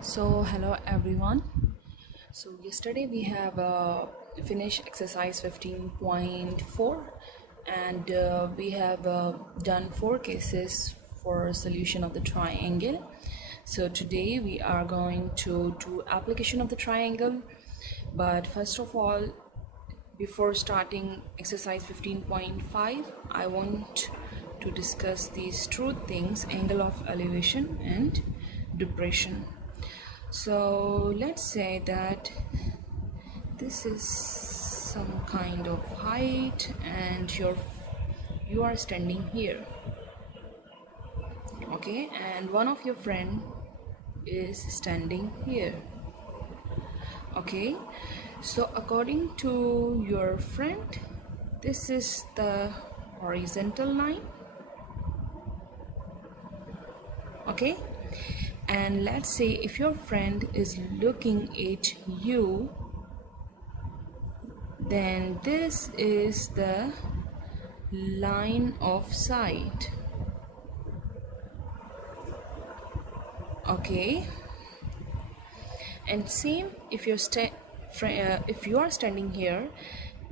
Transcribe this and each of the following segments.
So hello everyone. So yesterday we have finished exercise 15.4 and we have done 4 cases for solution of the triangle. So today we are going to do application of the triangle, but first of all, before starting exercise 15.5, I want to discuss these two things: angle of elevation and depression. So let's say that this is some kind of height and you are standing here, okay, and one of your friend is standing here, okay. So according to your friend, this is the horizontal line, okay. And let's say if your friend is looking at you, then this is the line of sight, okay. And same if if you are standing here,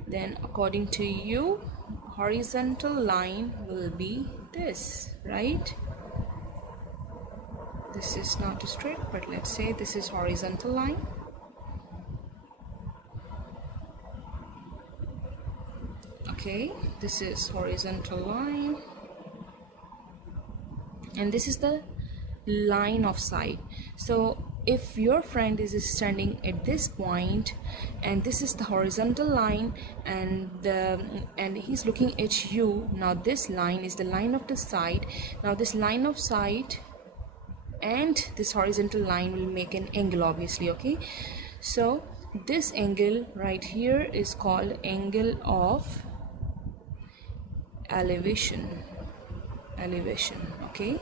then according to you, horizontal line will be this, right? This is not straight, but let's say this is horizontal line, okay. This is horizontal line and this is the line of sight. So if your friend is standing at this point and this is the horizontal line and he's looking at you, now this line is the line of the sight. Now this line of sight and this horizontal line will make an angle, obviously, okay. So this angle right here is called angle of elevation, okay.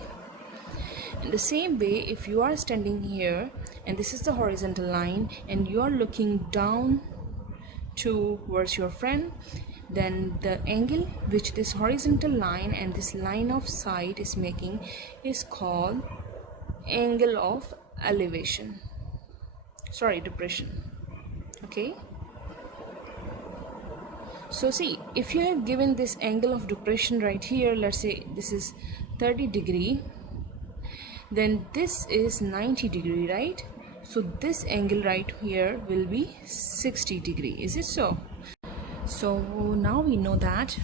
In the same way, if you are standing here and this is the horizontal line and you are looking down towards your friend, then the angle which this horizontal line and this line of sight is making is called angle of elevation, depression, okay. So see, if you have given this angle of depression right here, let's say this is 30 degree, then this is 90 degree, right? So this angle right here will be 60 degree, is it so? So now we know that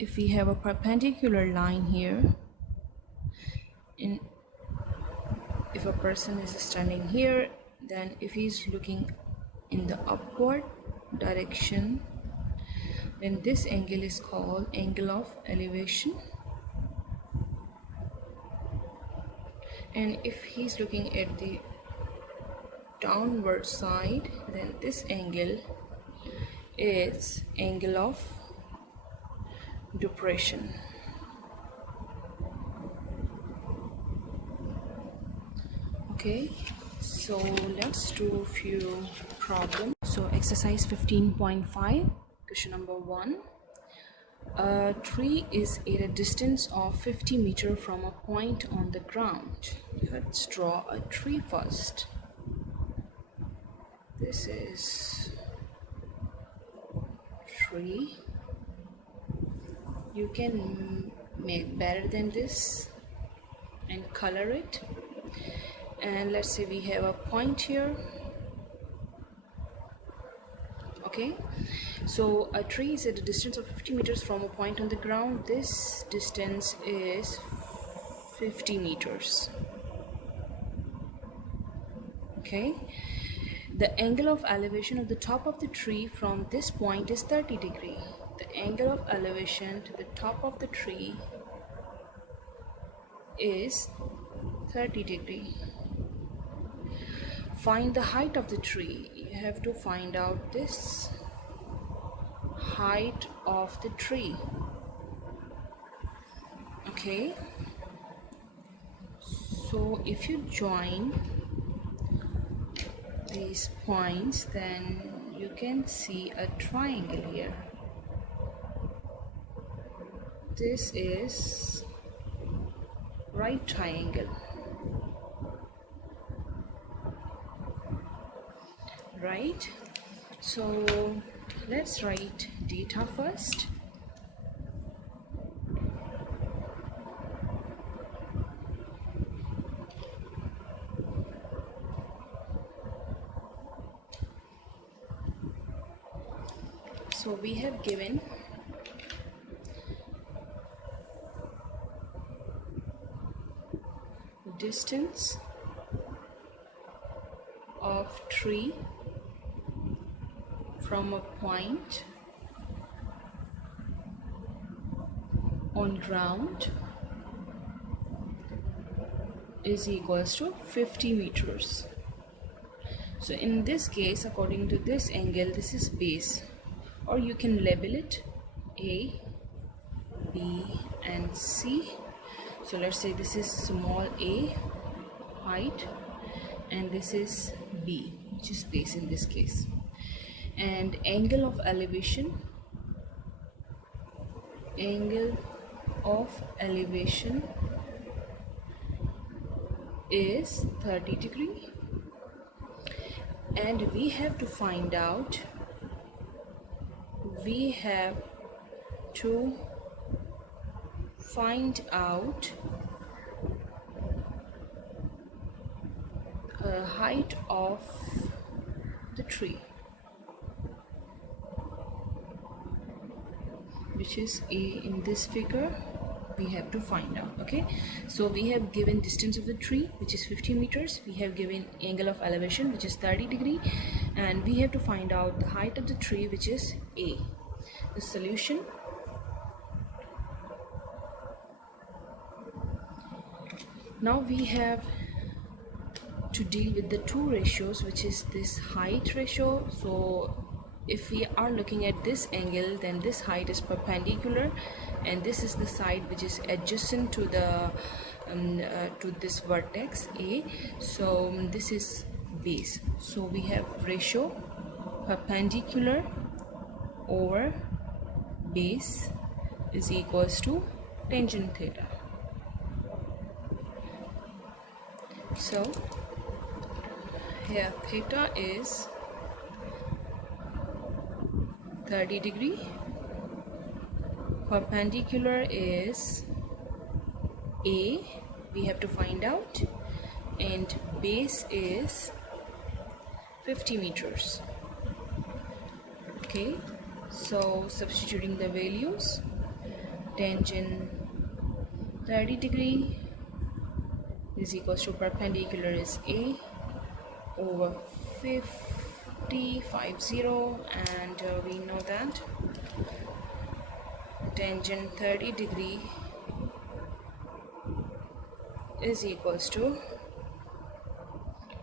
if we have a perpendicular line here, if a person is standing here, then if he's looking in the upward direction, then this angle is called angle of elevation. And if he's looking at the downward side, then this angle is angle of depression. Okay, so let's do a few problems. So exercise 15.5, question number 1. A tree is at a distance of 50 meters from a point on the ground. Let's draw a tree first. This is tree. You can make better than this and color it. And let's say we have a point here, okay. So a tree is at a distance of 50 meters from a point on the ground. This distance is 50 meters, okay. The angle of elevation of the top of the tree from this point is 30 degree. The angle of elevation to the top of the tree is 30 degree. Find the height of the tree. You have to find out this height of the tree, okay. So if you join these points, then you can see a triangle here. This is right triangle, right? So let's write data first. So we have given distance of tree from a point on ground is equals to 50 meters. So in this case, according to this angle, this is base, or you can label it A, B and C. So let's say this is small a height and this is B, which is base in this case. And angle of elevation is 30 degree, and we have to find out height of the tree, which is A in this figure. We have to find out. Okay, so we have given distance of the tree, which is 50 meters. We have given angle of elevation, which is 30 degree, and we have to find out the height of the tree, which is A. The solution: now we have to deal with the two ratios, which is this height ratio. So if we are looking at this angle, then this height is perpendicular, and this is the side which is adjacent to the to this vertex A. So this is base. So we have ratio perpendicular over base is equals to tangent theta. So here theta is 30 degree, perpendicular is A, we have to find out, and base is 50 meters. Okay, so substituting the values, tangent 30 degree is equals to perpendicular is A over 50, and we know that tangent 30 degree is equals to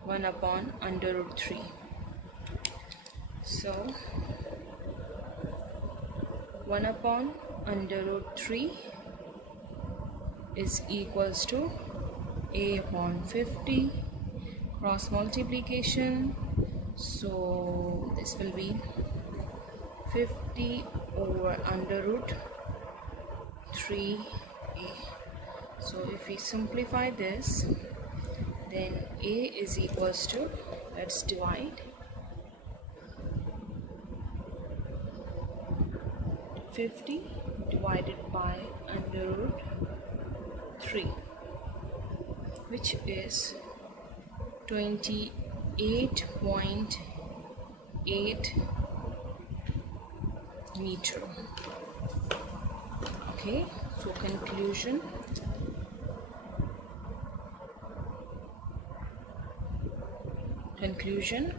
1 upon under root 3. So 1 upon under root 3 is equals to A upon 50, cross multiplication. So this will be 50 over under root 3A. So if we simplify this, then A is equals to, let's divide, 50 divided by under root 3, which is 28.8 meter. Okay, so conclusion,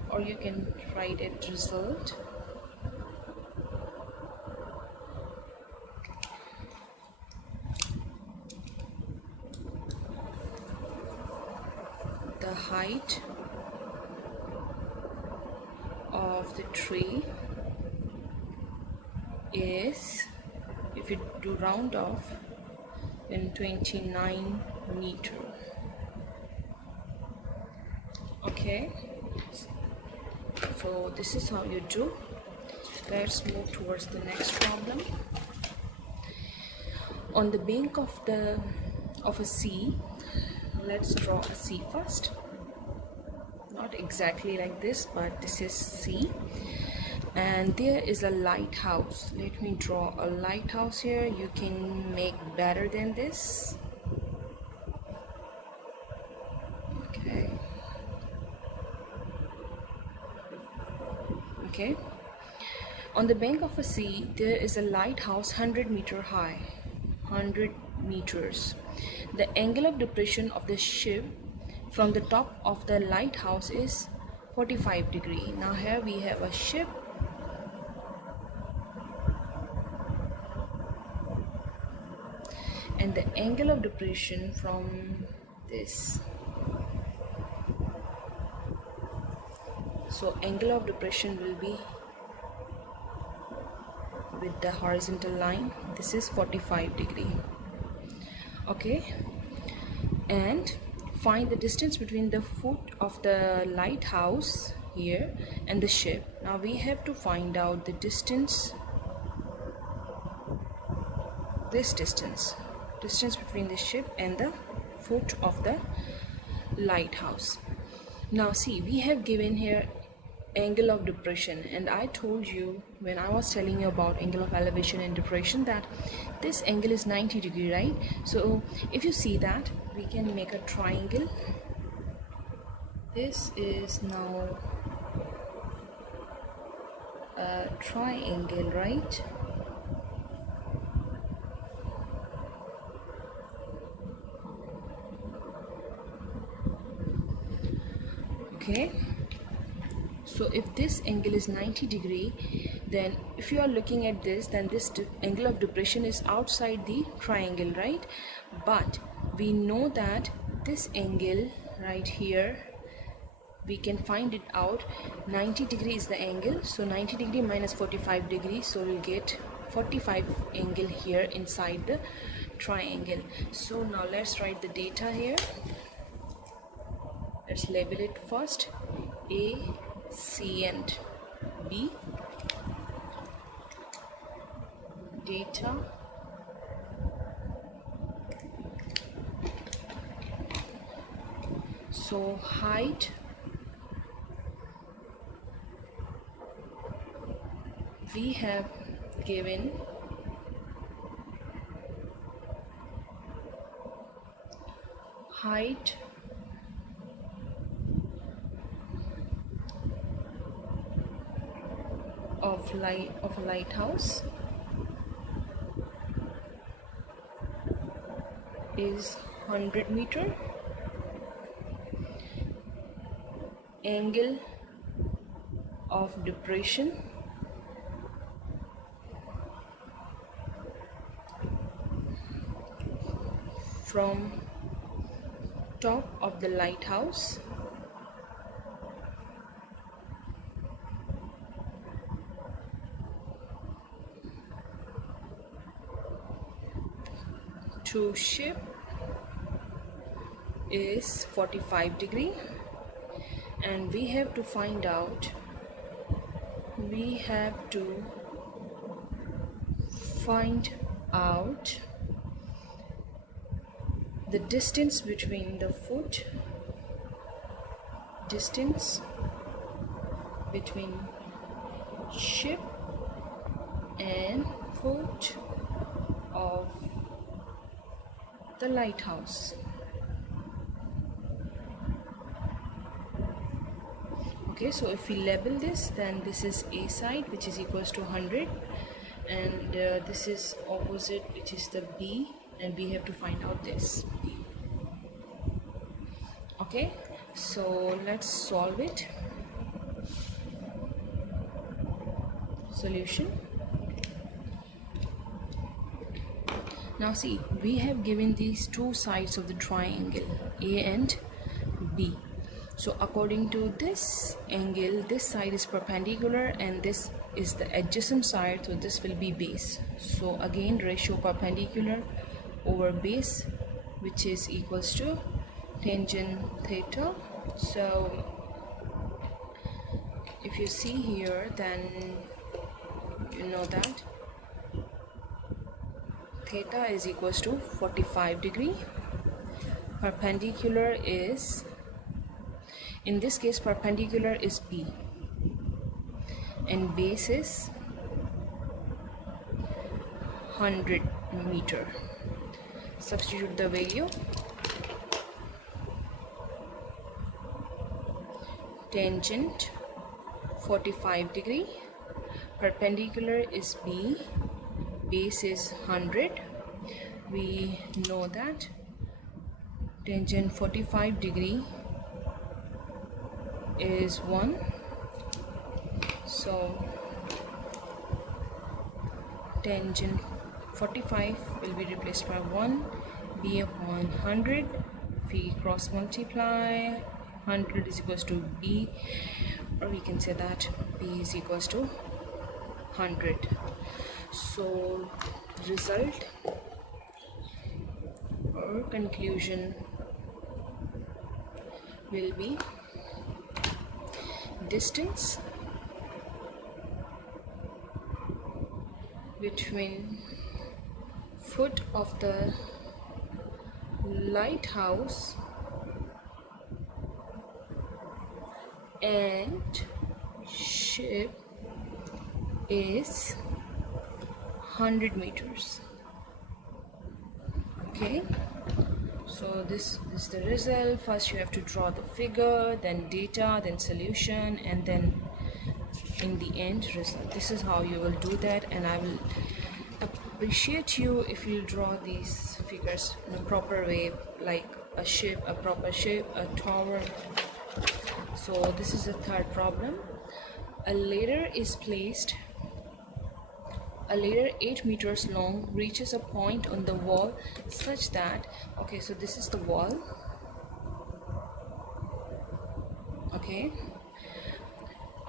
or you can write it result. The height of the tree is, if you do round off, then 29 meter. Okay, so this is how you do. Let's move towards the next problem. On the bank of a sea, let's draw a sea first. not exactly like this, but this is C. And there is a lighthouse. Let me draw a lighthouse here. You can make better than this. Okay. Okay. On the bank of a sea, there is a lighthouse 100-meter high. 100 meters. The angle of depression of the ship from the top of the lighthouse is 45 degree. Now here we have a ship, and the angle of depression from this. So angle of depression will be with the horizontal line. This is 45 degree. Okay, and find the distance between the foot of the lighthouse here and the ship. Now we have to find out the distance, this distance between the ship and the foot of the lighthouse. Now see, we have given here angle of depression, and I told you when I was telling you about angle of elevation and depression that this angle is 90 degree, right? So if you see that, we can make a triangle. This is now a triangle, right? Okay, so if this angle is 90 degree, then if you are looking at this, then this angle of depression is outside the triangle, right? But we know that this angle right here, we can find it out. 90 degree is the angle, so 90 degree minus 45 degrees, so we'll get 45 angle here inside the triangle. So now let's write the data here. Let's label it first. A, C and B. Data. So height we have given height of a lighthouse is 100 meter. Angle of depression from top of the lighthouse to ship is 45 degree, and we have to find out, the distance between the foot, distance between ship and foot of the lighthouse. Okay, so if we label this, then this is A side, which is equals to 100, and this is opposite, which is the B, and we have to find out this. Okay, so let's solve it. Solution. Now see, we have given these two sides of the triangle, A and B. So according to this angle, this side is perpendicular and this is the adjacent side, so this will be base. So again, ratio perpendicular over base, which is equals to tangent theta. So if you see here, then you know that theta is equals to 45 degree. Perpendicular is In this case, perpendicular is B and base is 100 meter. Substitute the value. Tangent 45 degree, perpendicular is B, base is 100. We know that tangent 45 degree is 1, so tangent 45 will be replaced by 1, B upon 100. We cross multiply, 100 is equals to B, or we can say that B is equals to 100. So result or conclusion will be distance between foot of the lighthouse and ship is 100 meters. Okay, so this is the result. First you have to draw the figure, then data, then solution, and then in the end result. This is how you will do that, and I will appreciate you if you draw these figures in a proper way, like a ship, a proper ship, a tower. So this is the third problem. A ladder is placed. A ladder 8 meters long reaches a point on the wall such that, okay, so this is the wall. Okay,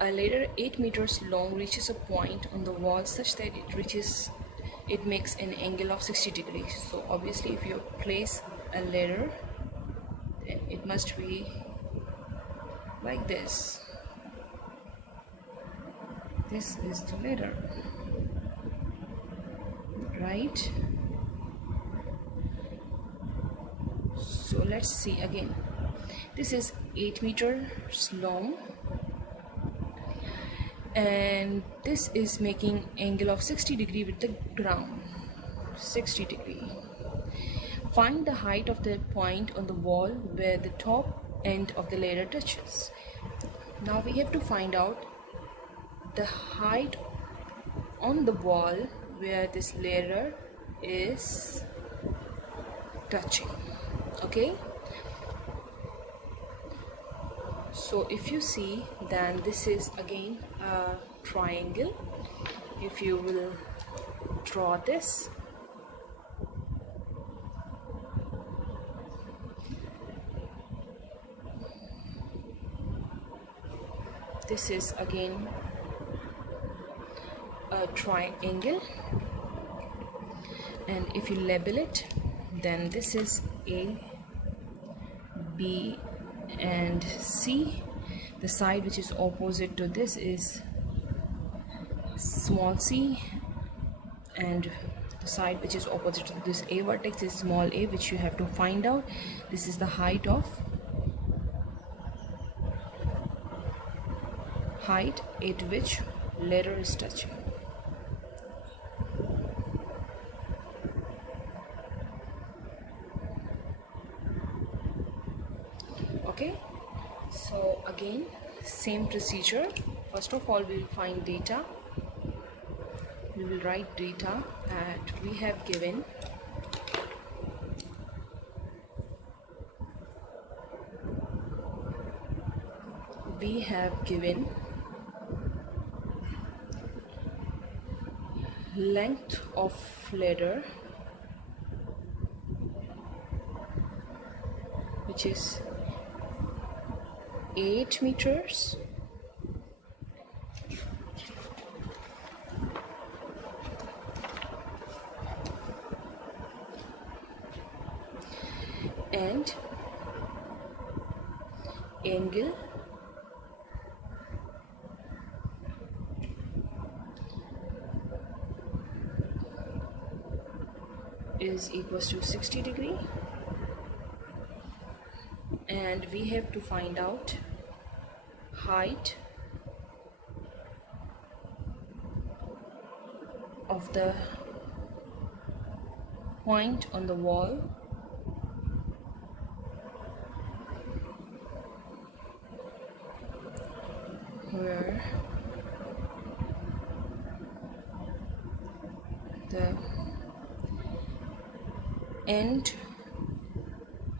a ladder 8 meters long reaches a point on the wall such that it makes an angle of 60 degrees. So obviously if you place a ladder, then it must be like this. This is the ladder, right? So let's see again. This is 8 meters long and this is making angle of 60 degree with the ground. 60 degree. Find the height of the point on the wall where the top end of the ladder touches. Now we have to find out the height on the wall where this ladder is touching. Okay, so if you see, then this is again a triangle. If you will draw this, this is again a triangle, and if you label it, then this is A, B and C. The side which is opposite to this is small c, and the side which is opposite to this A vertex is small a, which you have to find out. This is the height at which ladder is touching. Okay, so again same procedure. First of all, we will find data. We will write data that we have given length of ladder, which is 8 meters, and angle is equals to 60 degree, and we have to find out height of the point on the wall where the end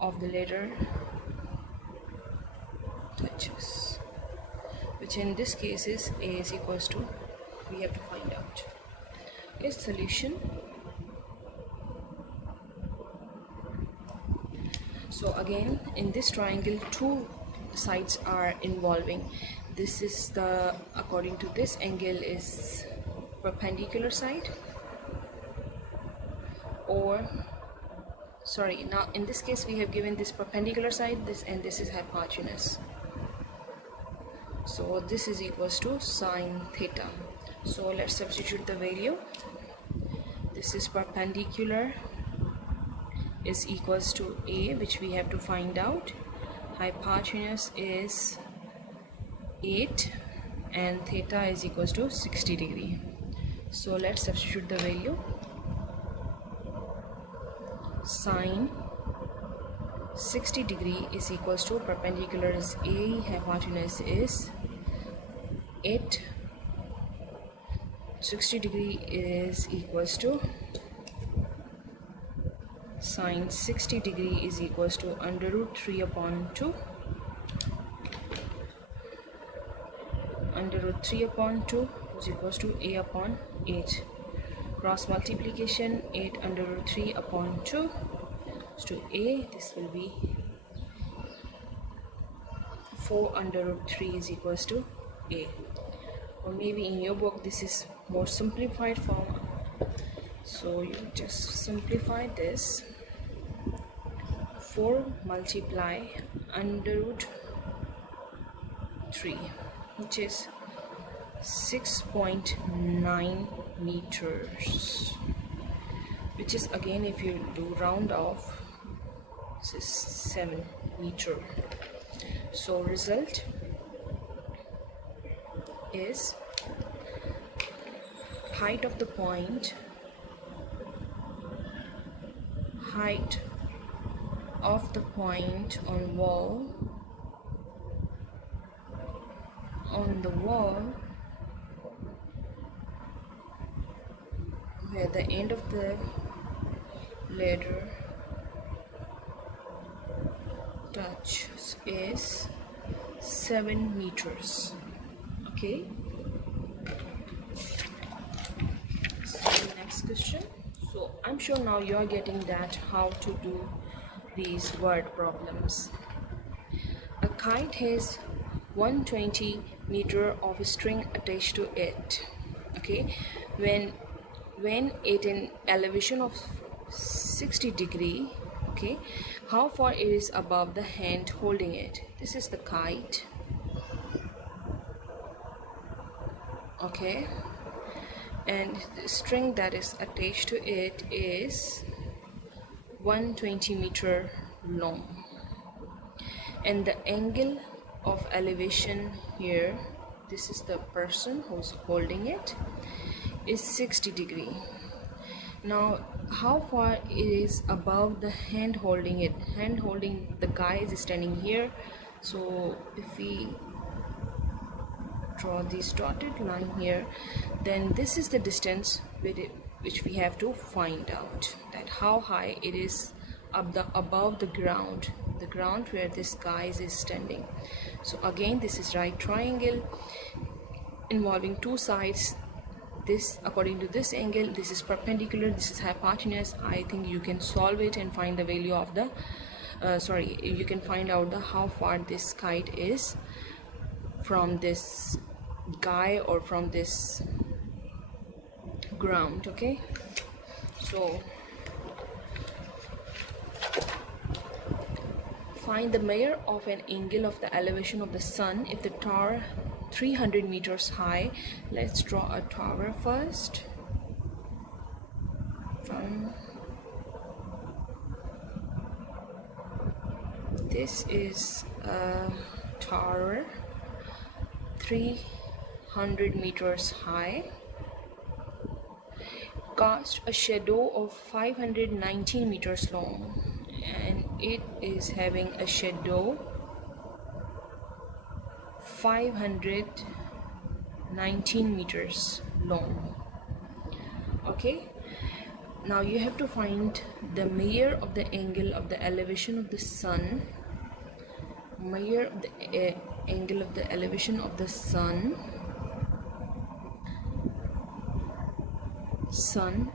of the letter touches, which in this case is a is equals to, we have to find out. Its solution. So again, in this triangle, two sides are involving. This is the, according to this angle, is perpendicular side, or sorry, now in this case we have given this perpendicular side, this, and this is hypotenuse. So this is equals to sine theta. So let's substitute the value. This is perpendicular is equals to a, which we have to find out. Hypotenuse is 8 and theta is equals to 60 degree. So let's substitute the value. Sine 60 degree is equals to, perpendicular is a, hypotenuse is 8, 60 degree is equals to sine 60 degree is equals to under root 3 upon 2, under root 3 upon 2 is equals to a upon 8. Cross multiplication, 8 under root 3 upon 2 to a, this will be 4 under root 3 is equals to a. Or maybe in your book this is more simplified form, so you just simplify this. 4 multiply under root 3, which is 6.9 meters, which is, again, if you do round off, this is 7 meter. So result is height of the point, height of the point on wall, on the wall where the end of the ladder touches is 7 meters. Okay, so next question. So I'm sure now you are getting that how to do these word problems. A kite has 120 meter of string attached to it. Okay, when it in elevation of 60 degree, okay, how far it is above the hand holding it? This is the kite. Okay, and the string that is attached to it is 120 meter long, and the angle of elevation here, this is the person who's holding it, is 60 degree. Now how far it is above the hand holding it? Hand holding, the guy is standing here, so if we draw this dotted line here, then this is the distance with it, which we have to find out, that how high it is above the ground where this guy is standing. So again, this is right triangle involving two sides. This, according to this angle, this is perpendicular, this is hypotenuse. I think you can solve it and find the value of the you can find out the how far this kite is from this guy or from this ground. Okay, so find the measure of an angle of the elevation of the sun if the tower 300 meters high. Let's draw a tower first. This is a tower 300 meters high, cast a shadow of 519 meters long, and it is having a shadow 519 meters long. Okay, now you have to find the measure of the angle of the elevation of the sun, measure of the angle of the elevation of the sun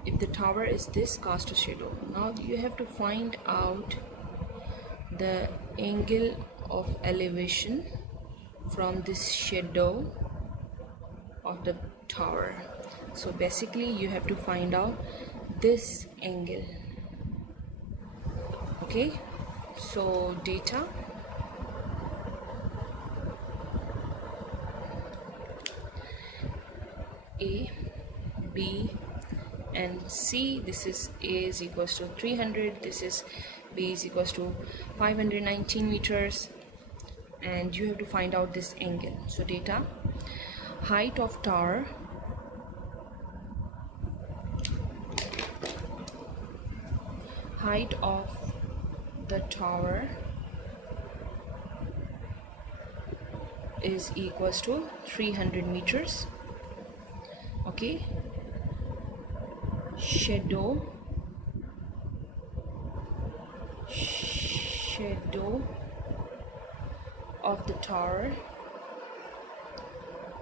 if the tower is this, cast a shadow. Now you have to find out the angle of elevation from this shadow of the tower. So basically you have to find out this angle. Okay, so data A, B and C. This is A is equals to 300, this is B is equals to 519 meters, and you have to find out this angle. So data, height of tower, height of the tower is equals to 300 meters. Okay, shadow of the tower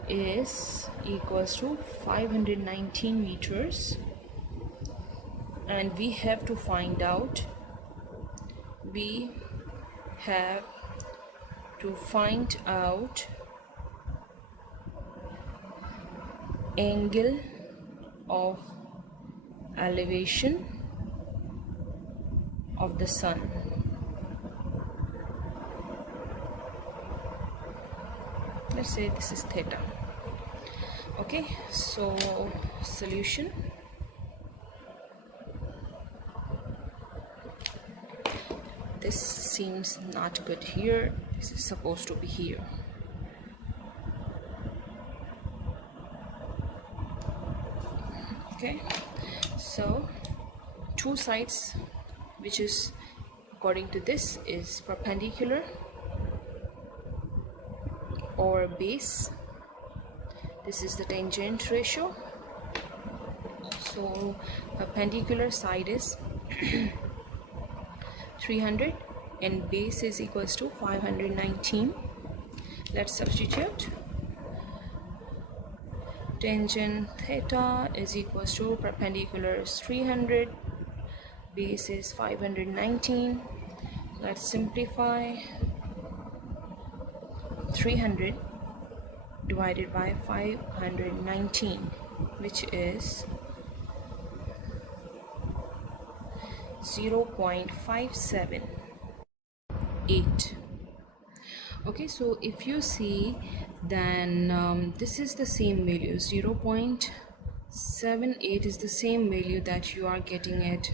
is equals to 519 meters, and we have to find out angle of elevation of the sun. Let's say this is theta. Okay, so solution. This seems not good here. This is supposed to be here. Okay, so two sides, which is according to this is perpendicular or base. This is the tangent ratio. So perpendicular side is 300 and base is equals to 519. Let's substitute. Tangent theta is equals to perpendicular is 300, base is 519. Let's simplify. 300 divided by 519, which is 0.578. Okay, so if you see, then this is the same value. 0.78 is the same value that you are getting at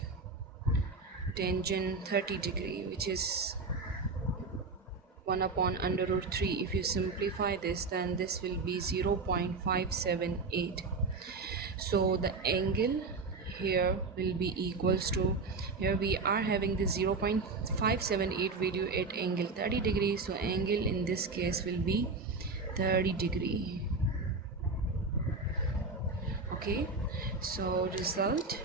tangent 30 degree, which is 1 upon under root 3. If you simplify this, then this will be 0.578. So the angle here will be equals to, here we are having the 0.578 value at angle 30 degrees, so angle in this case will be 30 degree. Okay, so result,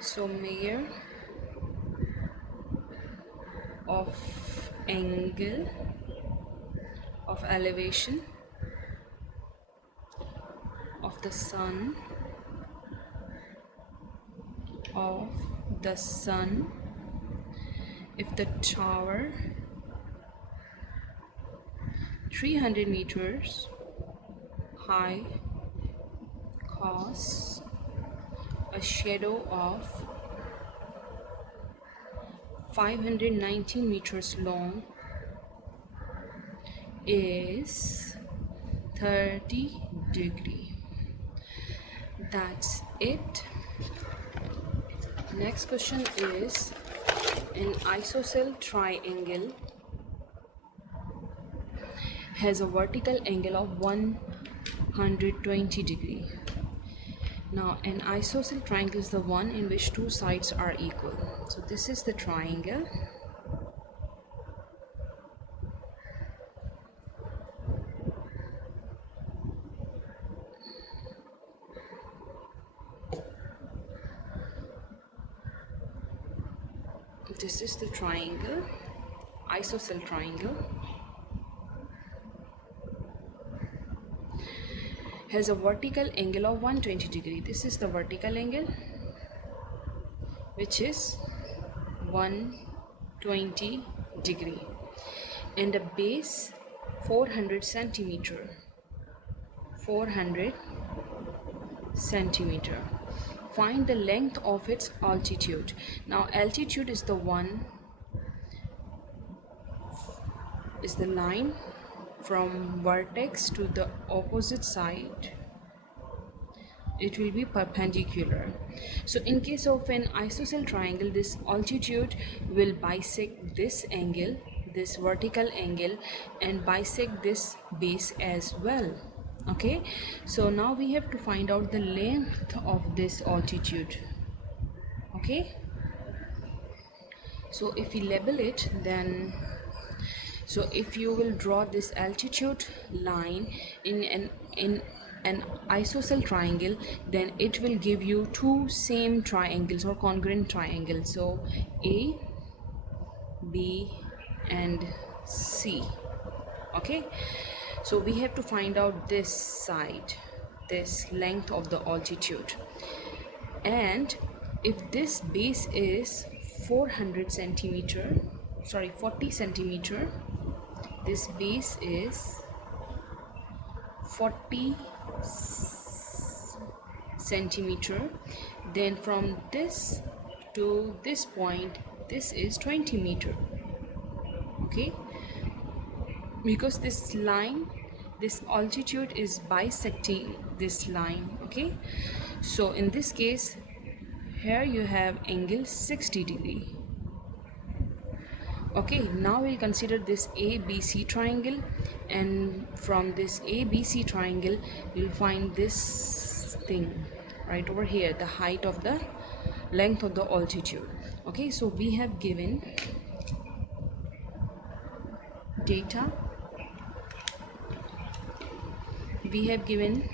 so measure of angle of elevation of the sun if the tower 300 meters high casts a shadow of 519 meters long is 30 degree. That's it. Next question is, an isosceles triangle has a vertical angle of 120 degree. Now, an isosceles triangle is the one in which two sides are equal. So this is the triangle. This is the triangle, isosceles triangle. Has a vertical angle of 120 degree. This is the vertical angle, which is 120 degree, and a base 400 centimeter. 400 centimeter. Find the length of its altitude. Now altitude is the line from vertex to the opposite side. It will be perpendicular. So in case of an isosceles triangle, this altitude will bisect this angle, this vertical angle, and bisect this base as well. Okay, so now we have to find out the length of this altitude. Okay, so if we label it, then so if you will draw this altitude line in an isosceles triangle, then it will give you two same triangles or congruent triangles. So A, B and C. Okay, so we have to find out this side, this length of the altitude, and if this base is 40 centimeter, this base is 40 centimeter, then from this to this point, this is 20 meter. Okay, because this line, this altitude is bisecting this line. Okay, so in this case here you have angle 60 degree. Okay, now we'll consider this ABC triangle, and from this ABC triangle you'll find this thing right over here, the height of the length of the altitude. Okay, so we have given data, we have given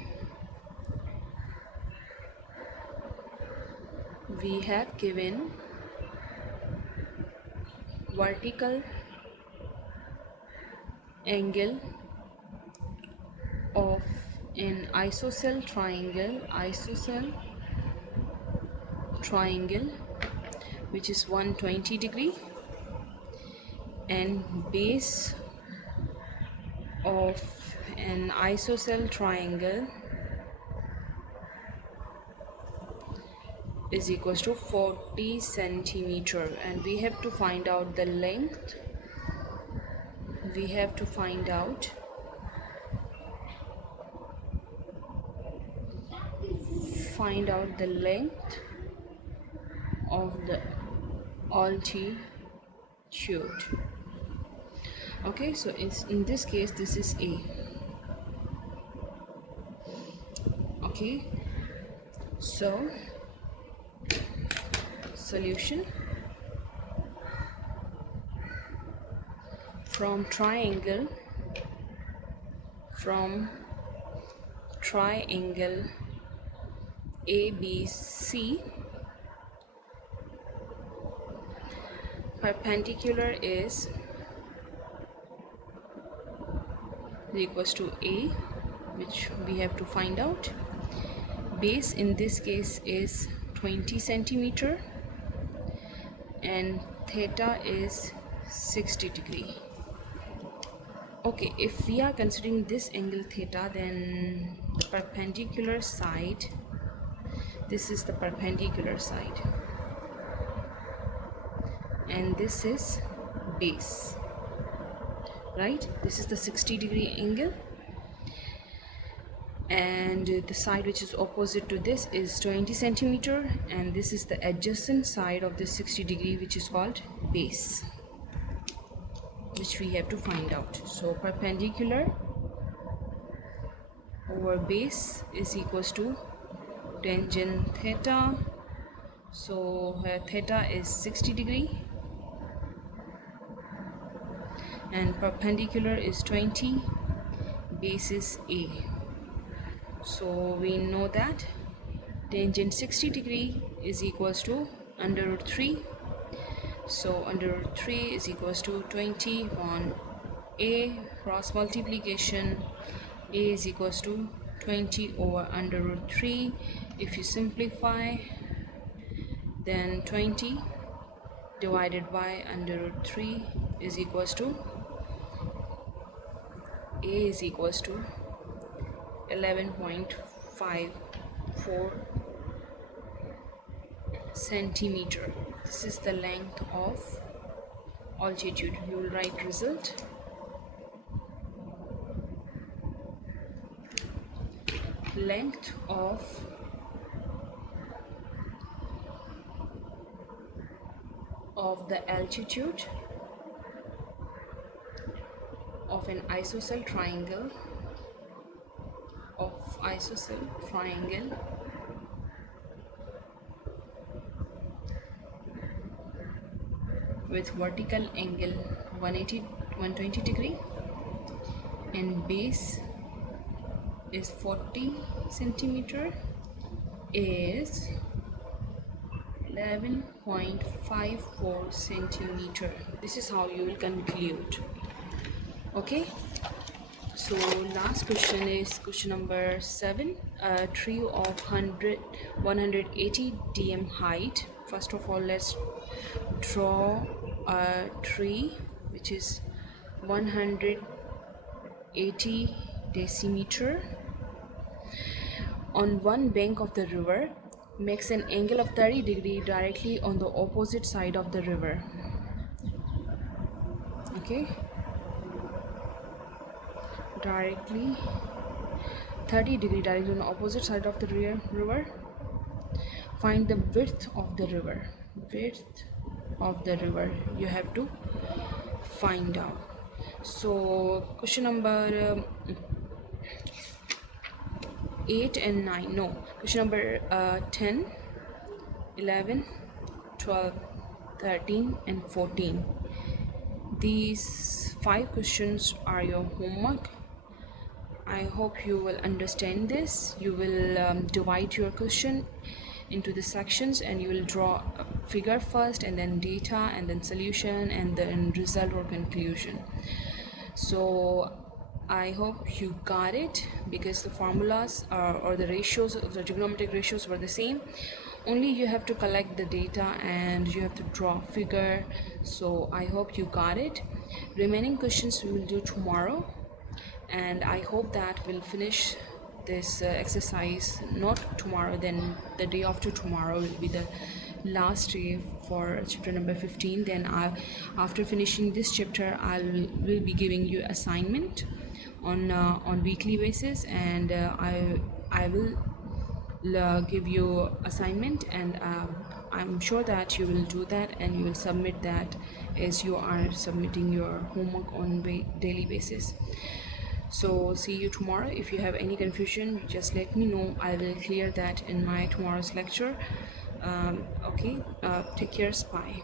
vertical angle of an isosceles triangle which is 120 degree, and base of an isosceles triangle is equals to 40 centimeter, and we have to find out the length. We have to find out the length of the altitude. Okay, so in this case this is A. Okay, so solution: from triangle ABC, perpendicular is equals to A, which we have to find out. Base in this case is 20 centimeter, and theta is 60 degree. Okay, if we are considering this angle theta, then the perpendicular side, this is the perpendicular side, and this is base, right? This is the 60 degree angle. and the side which is opposite to this is 20 centimeter, and this is the adjacent side of the 60-degree, which is called base, which we have to find out. So perpendicular over base is equals to tangent theta. So theta is 60-degree and perpendicular is 20, base is A. So we know that tangent 60-degree is equals to under root 3. So under root 3 is equals to 20 on A, cross multiplication, A is equals to 20 over under root 3. If you simplify, then 20 divided by under root 3 is equals to A is equals to 11.54 centimeter. This is the length of altitude. You will write result. Length of the altitude of an isosceles triangle with vertical angle 120 degree and base is 40 centimeter is 11.54 centimeter. This is how you will conclude. Okay, so last question is question number 7. A tree of 180 dm height. First of all, let's draw a tree which is 180 decimeter on one bank of the river, makes an angle of 30 degree directly on the opposite side of the river. Okay, directly 30 degree directly on the opposite side of the river. Find the width of the river. You have to find out. So question number 8 and 9, no, question number 10, 11, 12, 13 and 14. These 5 questions are your homework. I hope you will understand this. You will divide your question into the sections and you will draw a figure first and then data and then solution and then result or conclusion. So I hope you got it, because the formulas or the ratios, the trigonometric ratios were the same. Only you have to collect the data and you have to draw a figure. So I hope you got it. Remaining questions we will do tomorrow, and I hope that we'll finish this exercise not tomorrow, then the day after tomorrow will be the last day for chapter number 15. Then after finishing this chapter, will be giving you assignment on weekly basis, and I will give you assignment, and I'm sure that you will do that and you will submit that as you are submitting your homework on daily basis. So see you tomorrow. If you have any confusion, just let me know. I will clear that in my tomorrow's lecture. Okay, take care. Bye.